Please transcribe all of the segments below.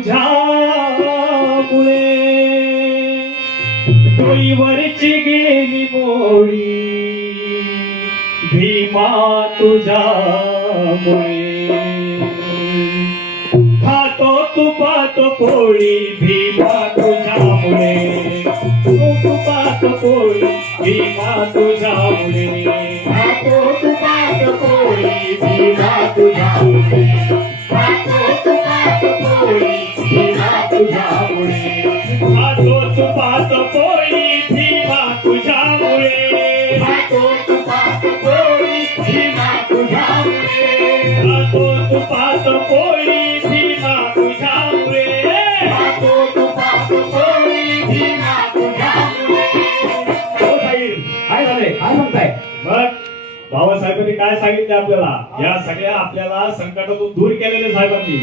तुझ्यामुळे डोईवरची गेली मोडी भीमा तुझ्यामुळे खातो तुपात पोळी भीमा तुझ्यामुळे खातो तुपात पोळी भीमा तुझ्यामुळे खातो तुझ्यामुळे खातो तुपात पोळी भीमा तुझ्यामुळे खातो तुपात पोळी भीमा तुझ्यामुळे खातो तुपात पोळी भीमा तुझ्यामुळे खातो तुपात पोळी भीमा तुझ्यामुळे काय काय मग बाबासाहेबांनी काय सांगितले आपल्याला? या सगळ्या आपल्याला संकटातून दूर केलेले साहेबांनी.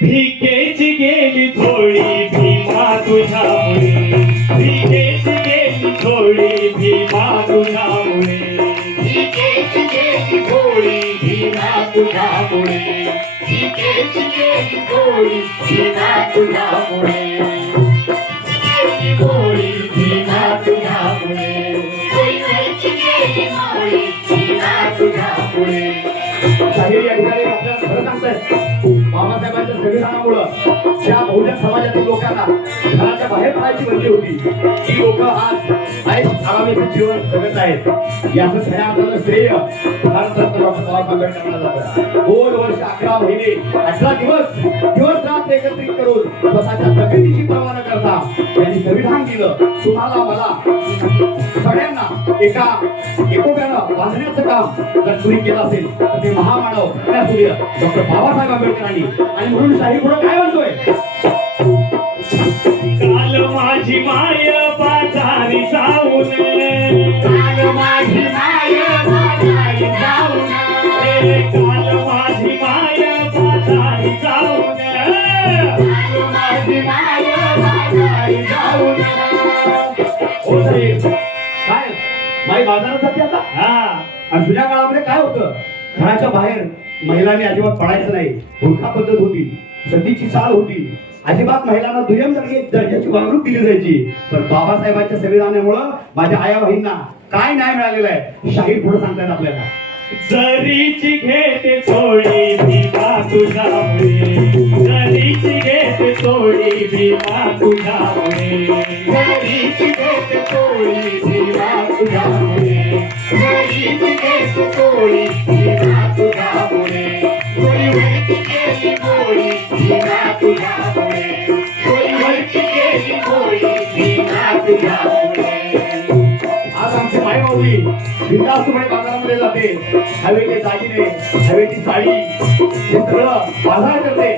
भिकेची गेली थोडी भीमा तुझ्यामुळे. भिकेची गेली थोडी भीमा तुझ्यामुळे. भीकेची गेली गोळी भीमा तुझ्यामुळे. भीकेची गेली गोळी भीमा तुझ्यामुळे. गेली गोळी भीमा तुझ्यामुळे. भीकेची गेली गोळी भीमा तुझ्यामुळे. शाहीर या ठिकाणी आपल्याला खरं सांगतायत बाबासाहेबांच्या संविधानामुळं ज्या बहुजन समाजातील लोकांना घराच्या बाहेर पडायची बंदी होती. ती लोक आज आयुष आरामीचं जीवन जगत आहेत. याचं खऱ्या अर्थानं श्रेय भारतरत्न डॉक्टर बाबासाहेब आंबेडकरांना जातं दोन वर्ष अकरा महिने अठरा दिवस दिवस रात एकत्रित करून स्वतःच्या तब्येतीची पर्वा करता त्यांनी संविधान दिलं. तुम्हाला मला एका एकोप्यानं बांधण्याचं काम जर तुम्ही केलं असेल तर ते महामानव सूर्य डॉक्टर बाबासाहेब आंबेडकरांनी. आणि म्हणून शाही पुढे काय म्हणतोय? काल माझी माया बाजारात जाते आता? हा. आणि जुन्या काळामध्ये काय होतं? घराच्या बाहेर महिलांनी अजिबात पडायचं नाही. हुडका पद्धत होती. सतीची चाळ होती. अजिबात महिलांना दुय्यम दर्जे दर्जाची वागणूक दिली जायची. तर बाबासाहेबांच्या संविधानामुळं माझ्या आया बहिणींना काय न्याय मिळालेला आहे शाहीर पुढे सांगतायत आपल्याला. जरीची घेते थोडी भीमा तुझ्यामुळे. जरीची घेते थोडी भीमा तुझ्यामुळे. घरीची भेट तोळी भीमा तुझ्यामुळे. 不离不。आमची मायमाऊली बाजारामध्ये जाते. हवेचे दागिने हवेची साडी हे सगळं बाजार करते.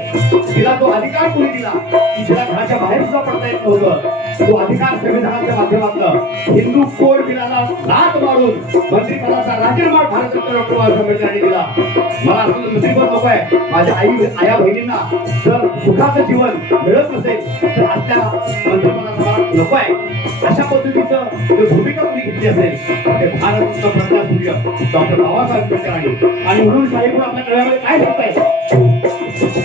तिला तो अधिकार कोणी दिला? की घराच्या बाहेर सुद्धा पडता येत नव्हतं. तो अधिकार संविधानाच्या माध्यमातून हिंदू कोड बिलाला लात मारून मंत्रिपदाचा राजीनामा भारतरत्न डॉक्टर बाबासाहेब आंबेडकरांनी दिला. मला असं दुसरी पण नको आहे. माझ्या आई आया बहिणींना जर सुखाचं जीवन मिळत नसेल तर आजच्या मंत्रिपदाचा नको आहे. अशा पद्धतीचं जर भूमिका तुम्ही घेतली असेल तर ते भारतरत्न प्रज्ञा सूर्य डॉक्टर बाबासाहेब आंबेडकरांनी आणि म्हणून साहेब आपल्या कळ्यामध्ये काय सांगताय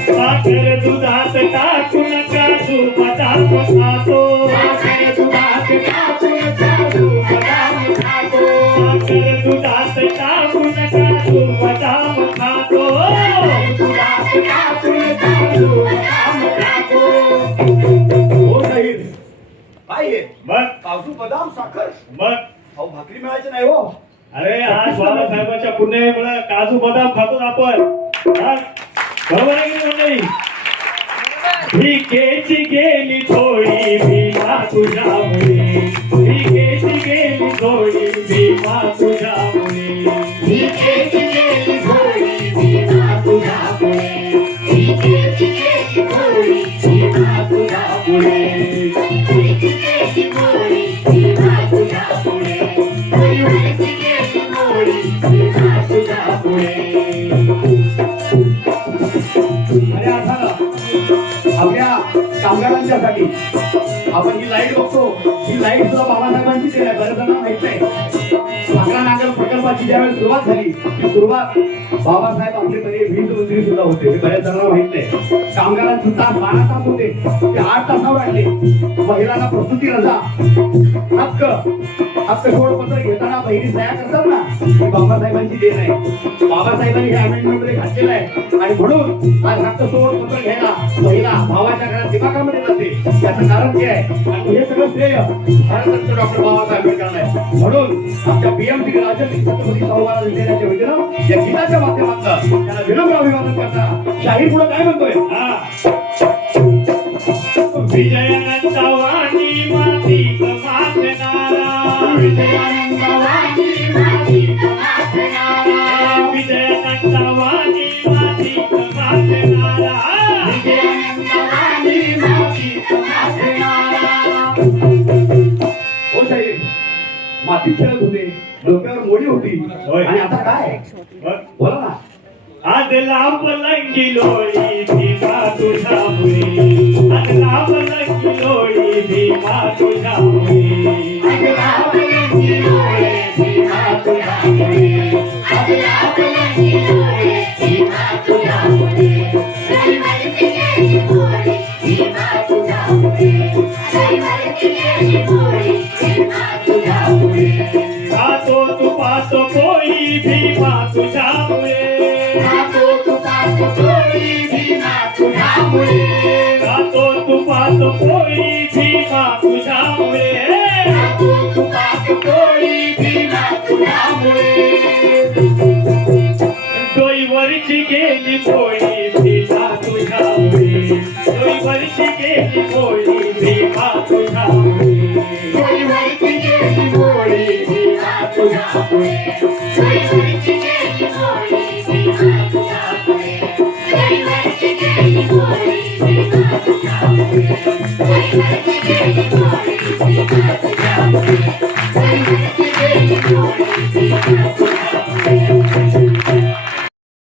साखर दुधात टाकून काजू बदाम खातो? काजू बदाम साखर. मग? अहो भाकरी मिळायची नाही हो. अरे आज बाबासाहेबांच्या पुण्यामुळे काजू बदाम खातो ना आपण. हा? बरोबर आहे की नाही मंडळी? भिकेची गेली थोडी भीमा तुझ्यामुळे. भिकेची गेली थोडी आपल्या कामगारांच्यासाठी आपण ही लाइट बघतो ही लाइट सुद्धा बाबासाहेबांचीच आहे. बऱ्याच जणांना माहीत नाही. भाकरा नांगर ज्यावेळेस सुरुवात झाली ती सुरुवात बाबासाहेब आपलेकडे वीज मंत्री सुद्धा होते. हे बऱ्याच जणांना माहीत नाही कामगारांचे तास बारा तास होते. ते आठ तासावर आणले. महिलांना प्रसूती रजा हक्क हक्क सोडपत्र घेताना बहिणी सह्या करतात ना ही बाबासाहेबांची देण आहे. बाबासाहेबांनी हे अमेंडमेंटमध्ये घातलेलं आहे. आणि म्हणून आज हक्क सोडपत्र घ्यायला महिला भावाच्या घरात दिमागामध्ये जाते. याचं कारण काय आहे. आणि हे सगळं श्रेय भारतरत्न डॉक्टर बाबासाहेब आंबेडकर आहे. म्हणून आमच्या बीएमसी राजकीय छत्रपती शाहूमहाराज विद्यालयाच्या वतीनं या गीताच्या माध्यमातून त्यांना विनम्र अभिवादन करताना शाहीर पुढे काय म्हणतोय? हा. विजयानंद वाणी माती माथनारा विजयानंद वाणी माती माथणारा विजयानंद वाणी माती माथनारा विजयानंद वाणी माती माथणारा हो शाहीर मातीत खेळत होते. डोक्यावर मोडी होती. आणि आता काय. बोला ना. आज लांब लंगी लोळी भीमा तुझ्या मुली आज लांब लंगी लोळी भीमा तुझ्या तुझ्या मुळे खातो तुपातो पोळी भीमा तुझ्या मुळे खातो तुपात पोळी भीमा तुझ्या मुळे डोईवरची गेली पोळी भीमा तुझ्या मुळे डोईवरची गेली पोळी